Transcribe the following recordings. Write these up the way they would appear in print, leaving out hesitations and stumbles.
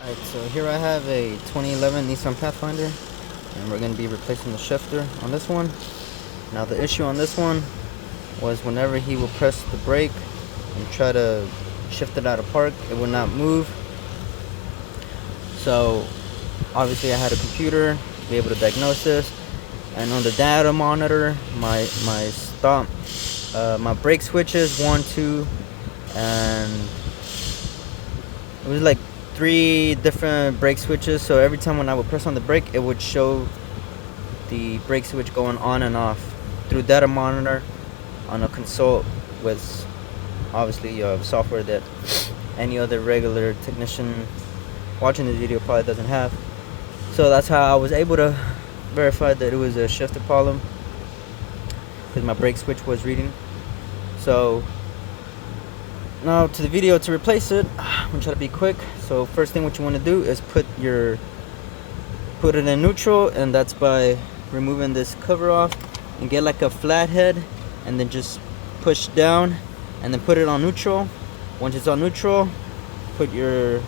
Alright, so here I have a 2011 Nissan Pathfinder, and we're going to be replacing the shifter on this one. Now the issue on this one was whenever he would press the brake and try to shift it out of park, it would not move. So obviously I had a computer to be able to diagnose this, and on the data monitor, my brake switches 1, 2, and it was like 3 different brake switches. So every time when I would press on the brake, it would show the brake switch going on and off through data monitor on a console with obviously software that any other regular technician watching this video probably doesn't have. So that's how I was able to verify that it was a shifter problem, because my brake switch was reading. So now to the video to replace it, I'm gonna try to be quick. So first thing what you want to do is put it in neutral, and that's by removing this cover off, and get like a flathead and then just push down and then put it on neutral. Once it's on neutral, put your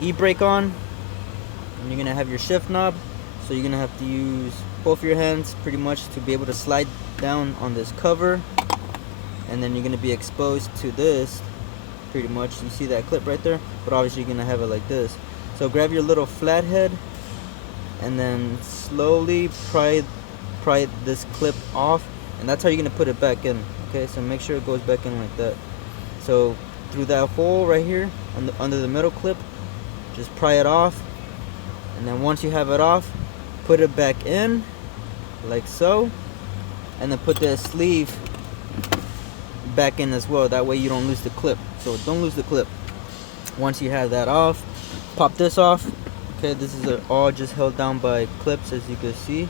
e-brake on, and you're gonna have your shift knob, so you're gonna have to use both your hands pretty much to be able to slide down on this cover, and then you're gonna be exposed to this pretty much. You see that clip right there, but obviously you're gonna have it like this. So grab your little flathead and then slowly pry this clip off, and that's how you're gonna put it back in. Okay, so make sure it goes back in like that. So through that hole right here under the middle clip, just pry it off, and then once you have it off, put it back in like so, and then put the sleeve back in as well. That way you don't lose the clip. So don't lose the clip. Once you have that off, pop this off. Okay, this is all just held down by clips, as you can see,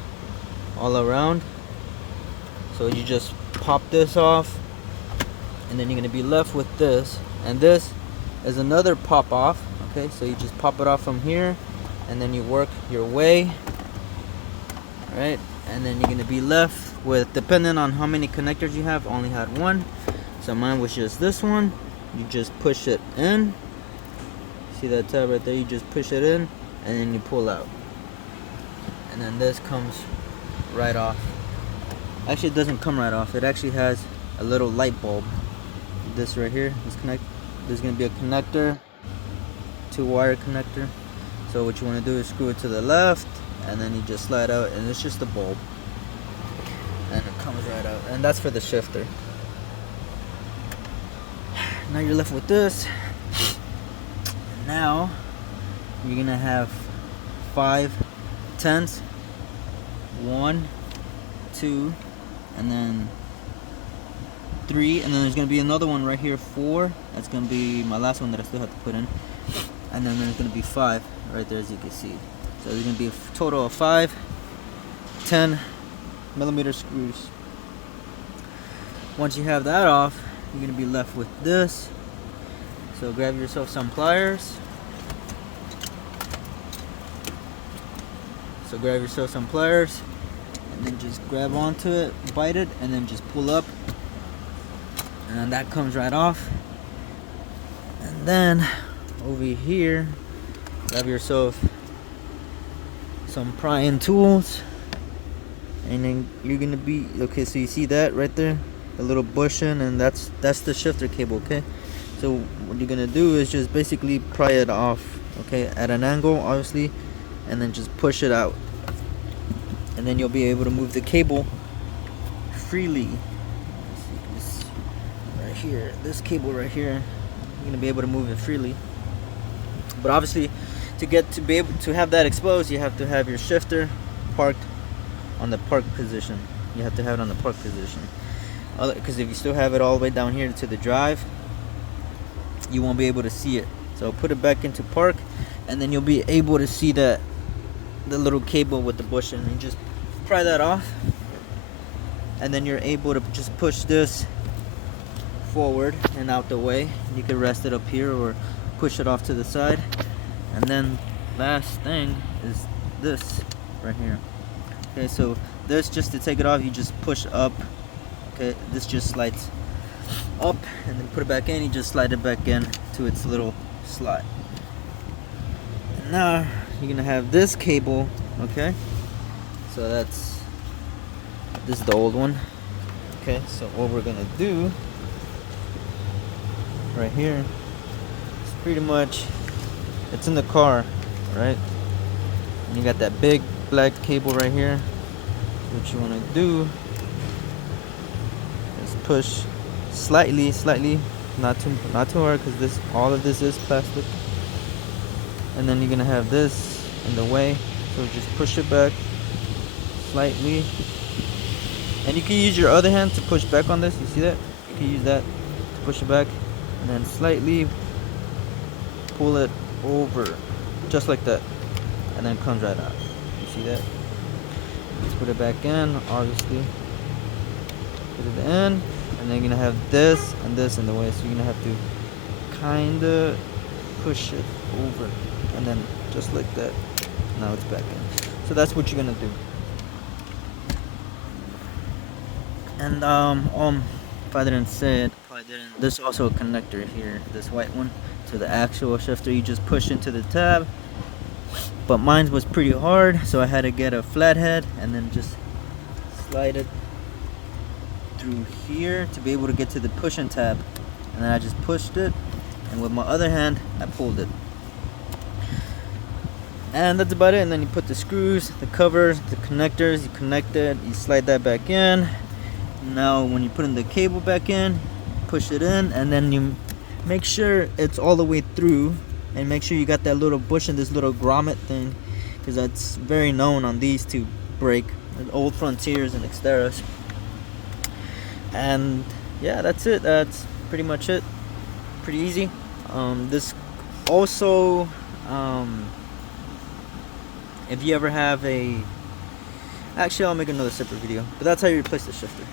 all around. So you just pop this off, and then you're gonna be left with this, and this is another pop off. Okay, so you just pop it off from here, and then you work your way. All right, and then you're gonna be left with, depending on how many connectors you have, only had one. So mine was just this one. You just push it in. See that tab right there? You just push it in, and then you pull out, and then this comes right off. Actually, it doesn't come right off. It actually has a little light bulb. This right here, there's gonna be a connector, 2-wire connector. So what you want to do is screw it to the left, and then you just slide out, and it's just a bulb, and it comes right out. And that's for the shifter. Now you're left with this. And now you're gonna have 5 10s, 1, 2, and then 3, and then there's gonna be another one right here, 4. That's gonna be my last one that I still have to put in, and then there's gonna be 5 right there, as you can see. So there's gonna be a total of 5 10mm screws. Once you have that off, you're gonna be left with this. So grab yourself some pliers. And then just grab onto it, bite it, and then just pull up, and that comes right off. And then over here, grab yourself some prying tools, and then you're gonna be okay. So you see that right there, the little bushing, and that's the shifter cable. Okay, so what you're gonna do is just basically pry it off, okay, at an angle obviously, and then just push it out, and then you'll be able to move the cable freely. This right here, this cable right here, you're gonna be able to move it freely. But obviously, to be able to have that exposed, you have to have your shifter parked on the park position. You have to have it on the park position, because if you still have it all the way down here to the drive, you won't be able to see it. So put it back into park, and then you'll be able to see the little cable with the bushing. You just pry that off, and then you're able to just push this forward and out the way. You can rest it up here or push it off to the side. And then last thing is this right here. Okay, so this, just to take it off, you just push up. Okay, this just slides up, and then put it back in. You just slide it back in to its little slot. Now you're gonna have this cable, okay? So this is the old one. Okay, so what we're gonna do right here is pretty much, it's in the car, right? And you got that big black cable right here. What you wanna do is push slightly, not too hard, because all of this is plastic. And then you're gonna have this in the way, so just push it back slightly. And you can use your other hand to push back on this. You see that? You can use that to push it back, and then slightly pull it over, just like that, and then it comes right out. You see that? Let's put it back in. Obviously, put it in, and then you're gonna have this and this in the way, so you're gonna have to kinda push it over, and then just like that. Now it's back in. So that's what you're gonna do. And if I didn't say it, there's also a connector here, this white one, to the actual shifter. You just push into the tab, but mine was pretty hard, so I had to get a flathead and then just slide it through here to be able to get to the pushing tab. And then I just pushed it, and with my other hand I pulled it. And that's about it. And then you put the screws, the covers, the connectors, you connect it, you slide that back in. Now when you put in the cable back in, push it in, and then you make sure it's all the way through, and make sure you got that little bush and this little grommet thing, because that's very known on these to break, the old Frontiers and Xteras. And yeah, that's it. That's pretty much it. Pretty easy. This also, if you ever have actually, I'll make another separate video, but that's how you replace the shifter.